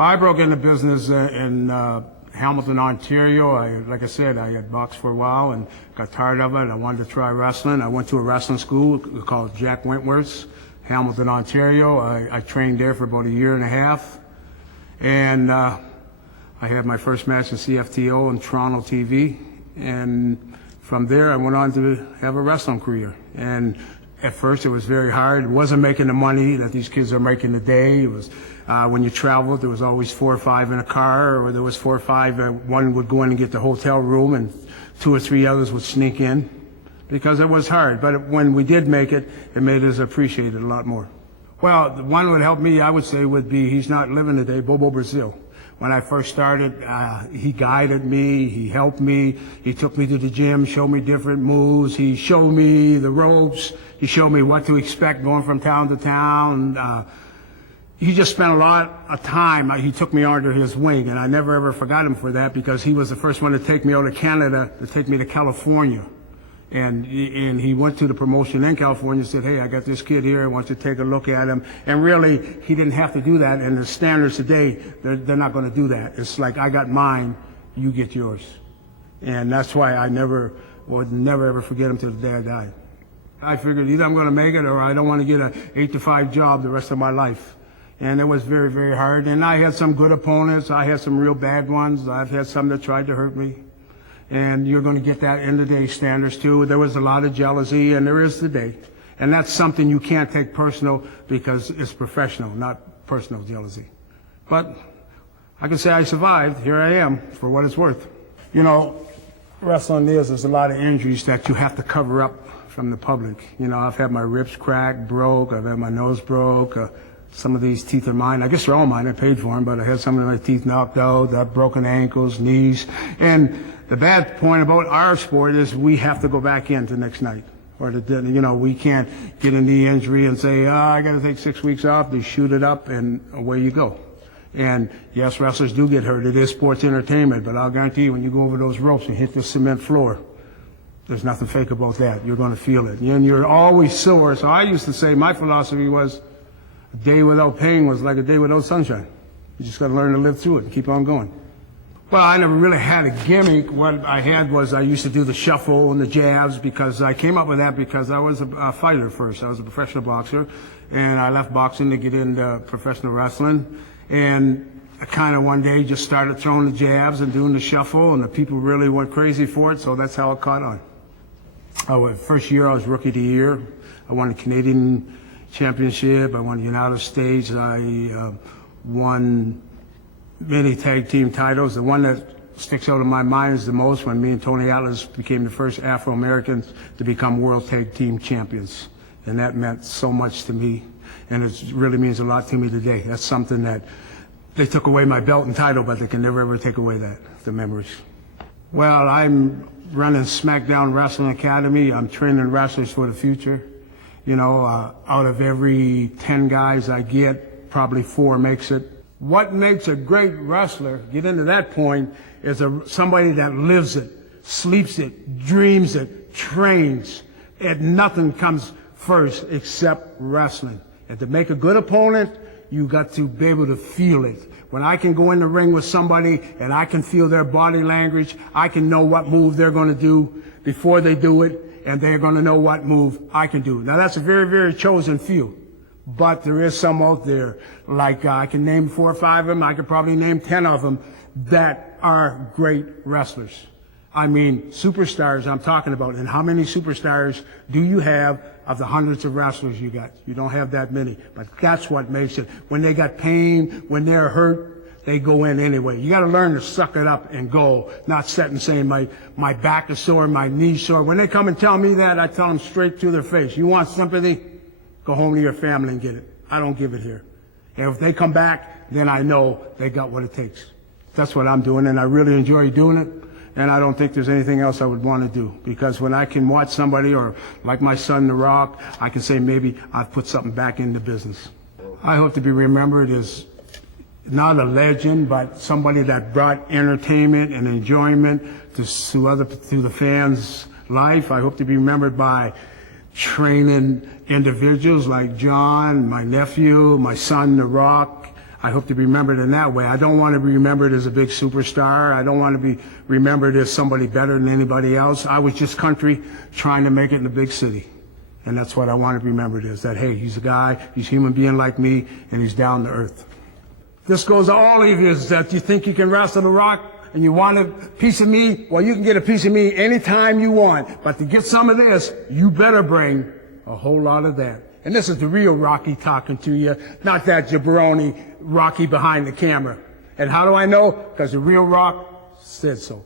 Well, I broke into business in Hamilton, Ontario. Like I said, I had boxed for a while and got tired of it. I wanted to try wrestling. I went to a wrestling school called Jack Wentworth's, Hamilton, Ontario. I trained there for about a year and a half. And I had my first match in CFTO on Toronto TV. And from there, I went on to have a wrestling career. And at first, it was very hard. It wasn't making the money that these kids are making today. It was when you traveled, there was always 4 or 5 in a car, or there was 4 or 5. One would go in and get the hotel room, and 2 or 3 others would sneak in, because it was hard. But when we did make it, it made us appreciate it a lot more. Well, the one that would help me, I would say, would be, he's not living today, Bobo Brazil. When I first started, he guided me, he helped me, he took me to the gym, showed me different moves, he showed me the ropes, he showed me what to expect going from town to town. He just spent a lot of time. He took me under his wing, and I never ever forgot him for that, because he was the first one to take me out of Canada, to take me to California. And he went to the promotion in California and said, hey, I got this kid here, I want you to take a look at him. And really, he didn't have to do that. And the standards today, they're not going to do that. It's like, I got mine, you get yours. And that's why I would never ever forget him till the day I died. I figured either I'm going to make it, or I don't want to get an 8-to-5 job the rest of my life. And it was very, very hard. And I had some good opponents. I had some real bad ones. I've had some that tried to hurt me. And you're going to get that in today's standards too. There was a lot of jealousy, and there is today. And that's something you can't take personal, because it's professional, not personal jealousy. But I can say I survived. Here I am, for what it's worth. You know, wrestling there's a lot of injuries that you have to cover up from the public. You know, I've had my ribs cracked, broke, I've had my nose broke. Some of these teeth are mine. I guess they're all mine. I paid for them, but I had some of my teeth knocked out, got broken ankles, knees. And the bad point about our sport is we have to go back in the next night. Or, we can't get a knee injury and say, I got to take 6 weeks off. They shoot it up, and away you go. And yes, wrestlers do get hurt. It is sports entertainment, but I'll guarantee you, when you go over those ropes and hit the cement floor, there's nothing fake about that. You're going to feel it. And you're always sore. So I used to say, my philosophy was, a day without pain was like a day without sunshine. You just got to learn to live through it and keep on going. Well, I never really had a gimmick. What I had was, I used to do the shuffle and the jabs, because I came up with that because I was a fighter first. I was a professional boxer, and I left boxing to get into professional wrestling. And I kind of one day just started throwing the jabs and doing the shuffle, and the people really went crazy for it, so that's how it caught on. First year I was Rookie of the Year. I won the Canadian Championship. I won the United States. I won many tag team titles. The one that sticks out in my mind is the most, when me and Tony Atlas became the first Afro-Americans to become world tag team champions. And that meant so much to me, and it really means a lot to me today. That's something that they took away my belt and title, but they can never ever take away the memories. Well, I'm running SmackDown Wrestling Academy. I'm training wrestlers for the future. You know, out of every 10 guys I get, probably 4 makes it. What makes a great wrestler, get into that point, is somebody that lives it, sleeps it, dreams it, trains, and nothing comes first except wrestling. And to make a good opponent, you got to be able to feel it. When I can go in the ring with somebody and I can feel their body language, I can know what move they're going to do before they do it, and they're going to know what move I can do. Now, that's a very, very chosen few. But there is some out there, like I can name 4 or 5 of them. I could probably name 10 of them that are great wrestlers. I mean, superstars I'm talking about. And how many superstars do you have of the hundreds of wrestlers you got? You don't have that many. But that's what makes it. When they got pain, when they're hurt, they go in anyway. You got to learn to suck it up and go, not sit and saying my back is sore, my knee's sore. When they come and tell me that, I tell them straight to their face, you want sympathy? Go home to your family and get it. I don't give it here. And if they come back, then I know they got what it takes. That's what I'm doing, and I really enjoy doing it. And I don't think there's anything else I would want to do. Because when I can watch somebody, or like my son, The Rock, I can say maybe I've put something back into business. I hope to be remembered as not a legend, but somebody that brought entertainment and enjoyment to the fans' life. I hope to be remembered by training individuals like John, my nephew, my son, The Rock. I hope to be remembered in that way. I don't want to be remembered as a big superstar. I don't want to be remembered as somebody better than anybody else. I was just country trying to make it in a big city. And that's what I want to be remembered as, that, hey, he's a guy, he's a human being like me, and he's down to earth. This goes to all of you that you think you can wrestle The Rock and you want a piece of me. Well, you can get a piece of me anytime you want. But to get some of this, you better bring a whole lot of that. And this is the real Rocky talking to you, not that jabroni Rocky behind the camera. And how do I know? Because the real Rock said so.